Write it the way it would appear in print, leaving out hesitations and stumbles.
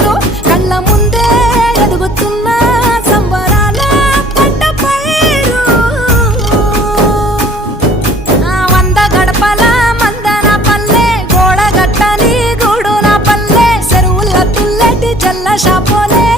ఊరు కళ్ళ ముందే ఎదుగుతున్న సంబరాల పంట పైరు వంద గడపల మందన పల్లె గోడ గట్టని గూడు నా పల్లె చెరువుల తుల్లటి జల్ల షాపోలే